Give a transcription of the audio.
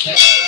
Yeah. Okay.